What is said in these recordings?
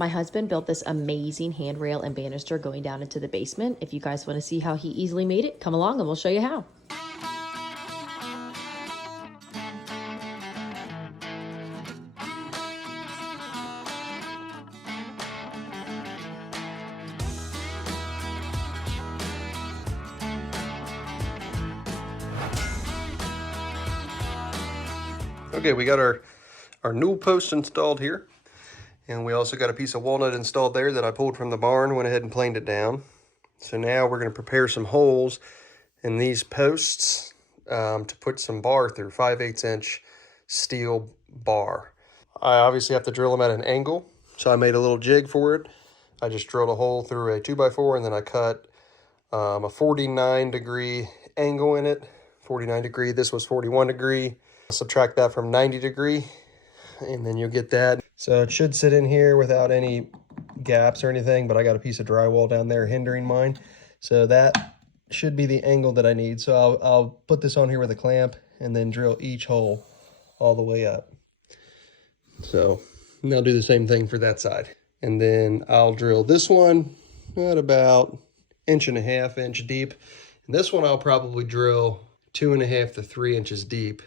My husband built this amazing handrail and banister going down into the basement. If you guys want to see how he easily made it, come along and we'll show you how. Okay, we got our Newel post installed here. And we also got a piece of walnut installed there that I pulled from the barn, went ahead and planed it down. So now we're going to prepare some holes in these posts to put some bar through, 5/8 inch steel bar. I obviously have to drill them at an angle, so I made a little jig for it. I just drilled a hole through a 2x4 and then I cut a 49-degree angle in it. 49 degree, this was 41 degree. Subtract that from 90 degree and then you'll get that. So it should sit in here without any gaps or anything, but I got a piece of drywall down there hindering mine. So that should be the angle that I need. So I'll put this on here with a clamp and then drill each hole all the way up. So and I'll do the same thing for that side. And then I'll drill this one at about 1.5 inch deep. And this one I'll probably drill 2.5 to 3 inches deep.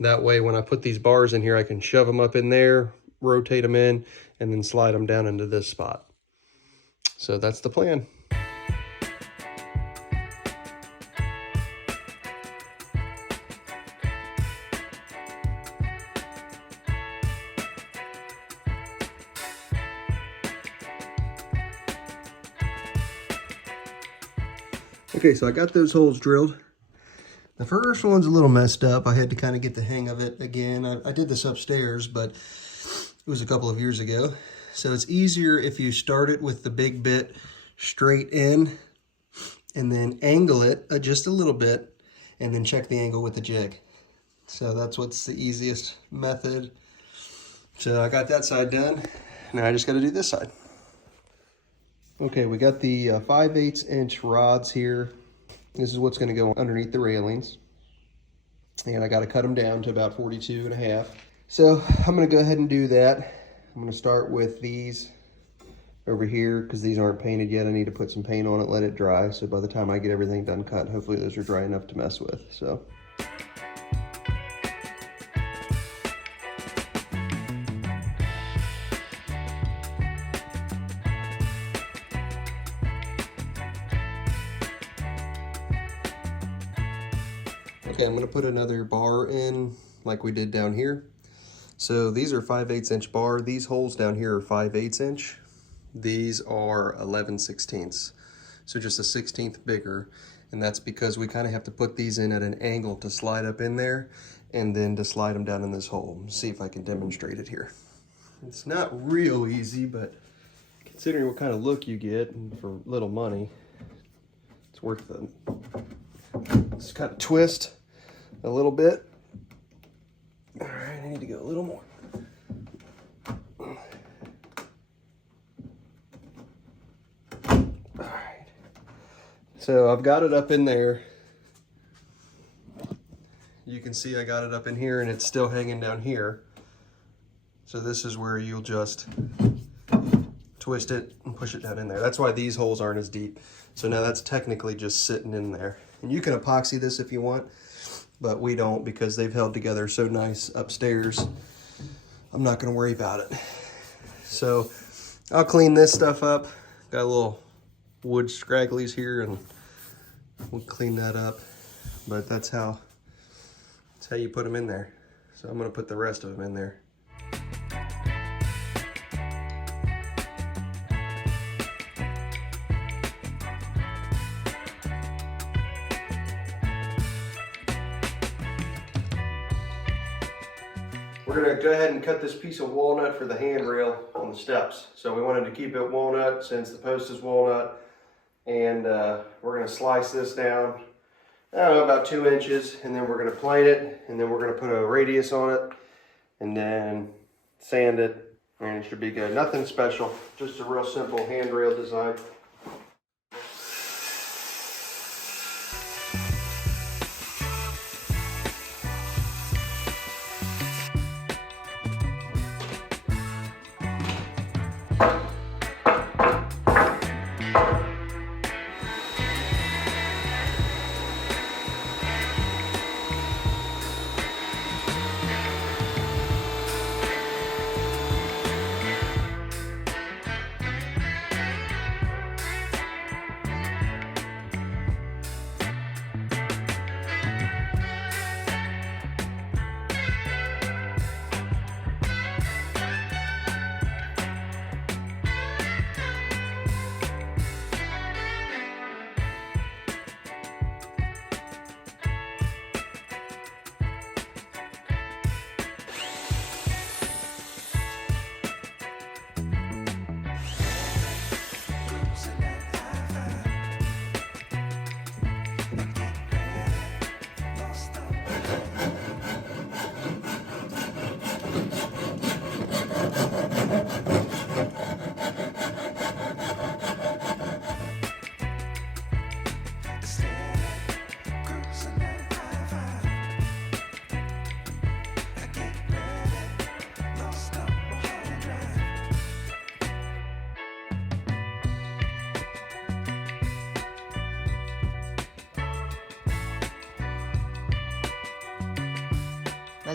That way, when I put these bars in here, I can shove them up in there, rotate them in, and then slide them down into this spot. So that's the plan. Okay, so I got those holes drilled. The first one's a little messed up. I had to kind of get the hang of it again. I did this upstairs, but it was a couple of years ago. So it's easier if you start it with the big bit straight in and then angle it just a little bit and then check the angle with the jig. So that's what's the easiest method. So I got that side done. Now I just got to do this side. Okay, we got the 5/8 inch rods here. This is what's going to go underneath the railings. And I got to cut them down to about 42.5. So I'm going to go ahead and do that. I'm going to start with these over here because these aren't painted yet. I need to put some paint on it, let it dry. So by the time I get everything done cut, hopefully those are dry enough to mess with. So. Okay, I'm going to put another bar in like we did down here. So these are 5/8 inch bar. These holes down here are 5/8 inch. These are 11/16. So just a 1/16 bigger. And that's because we kind of have to put these in at an angle to slide up in there and then to slide them down in this hole. See if I can demonstrate it here. It's not real easy, but considering what kind of look you get and for little money, it's worth it. Just kind of twist a little bit. All right, I need to go a little more. All right. So I've got it up in there. You can see I got it up in here and it's still hanging down here. So this is where you'll just twist it and push it down in there. That's why these holes aren't as deep. So now that's technically just sitting in there. And you can epoxy this if you want, but we don't because they've held together so nice upstairs. I'm not going to worry about it. So I'll clean this stuff up. Got a little wood scragglies here and we'll clean that up. But that's how you put them in there. So I'm going to put the rest of them in there. We're going to go ahead and cut this piece of walnut for the handrail on the steps. So we wanted to keep it walnut since the post is walnut. And we're going to slice this down, I don't know, about 2 inches. And then we're going to plane it. And then we're going to put a radius on it. And then sand it. And it should be good. Nothing special. Just a real simple handrail design.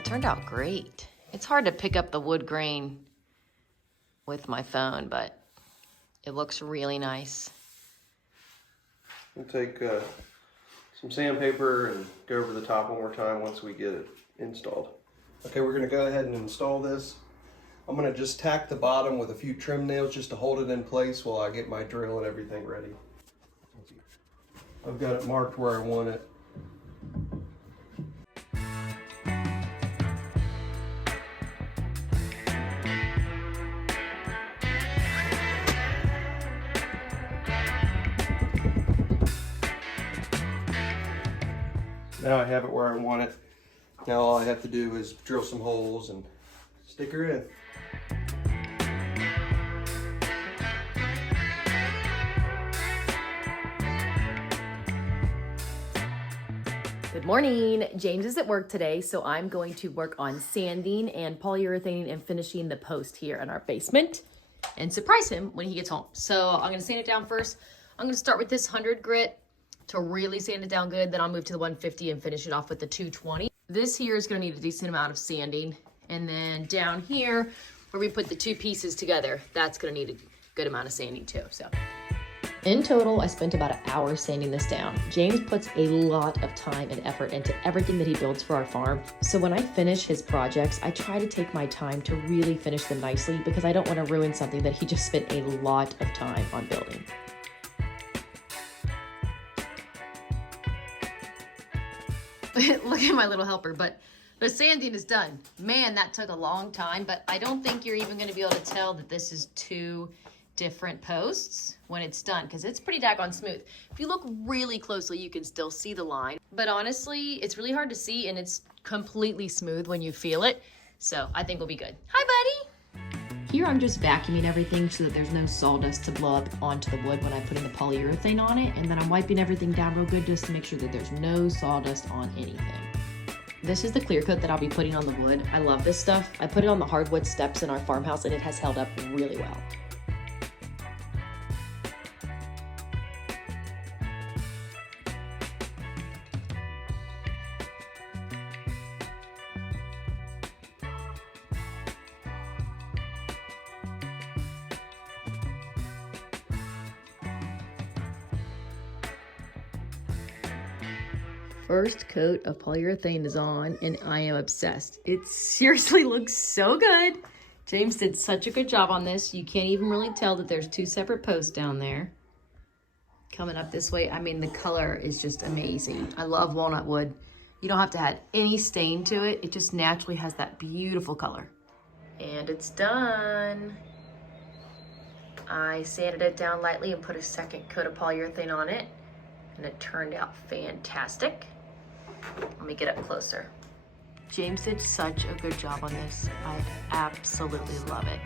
it turned out great. It's hard to pick up the wood grain with my phone, but it looks really nice. We'll take some sandpaper and go over the top one more time once we get it installed. Okay, we're gonna go ahead and install this. I'm gonna just tack the bottom with a few trim nails just to hold it in place while I get my drill and everything ready. I've got it marked where I want it. Now I have it where I want it. Now all I have to do is drill some holes and stick her in. Good morning. James is at work today, so I'm going to work on sanding and polyurethane and finishing the post here in our basement and surprise him when he gets home. So I'm going to sand it down first. I'm going to start with this 100 grit to really sand it down good. Then I'll move to the 150 and finish it off with the 220. This here is going to need a decent amount of sanding. And then down here where we put the two pieces together, that's going to need a good amount of sanding too. So in total, I spent about an hour sanding this down. James puts a lot of time and effort into everything that he builds for our farm. So when I finish his projects, I try to take my time to really finish them nicely because I don't want to ruin something that he just spent a lot of time on building. Look at my little helper, but the sanding is done. Man, that took a long time, but I don't think you're even going to be able to tell that this is two different posts when it's done because it's pretty daggone smooth. If you look really closely, you can still see the line, but honestly, it's really hard to see and it's completely smooth when you feel it. So I think we'll be good. Hi, buddy. Here I'm just vacuuming everything so that there's no sawdust to blow up onto the wood when I put in the polyurethane on it. And then I'm wiping everything down real good just to make sure that there's no sawdust on anything. This is the clear coat that I'll be putting on the wood. I love this stuff. I put it on the hardwood steps in our farmhouse and it has held up really well. First coat of polyurethane is on and I am obsessed. It seriously looks so good. James did such a good job on this. You can't even really tell that there's two separate posts down there. Coming up this way, I mean, the color is just amazing. I love walnut wood. You don't have to add any stain to it. It just naturally has that beautiful color. And it's done. I sanded it down lightly and put a second coat of polyurethane on it. And it turned out fantastic. Let me get up closer. James did such a good job on this. I absolutely love it.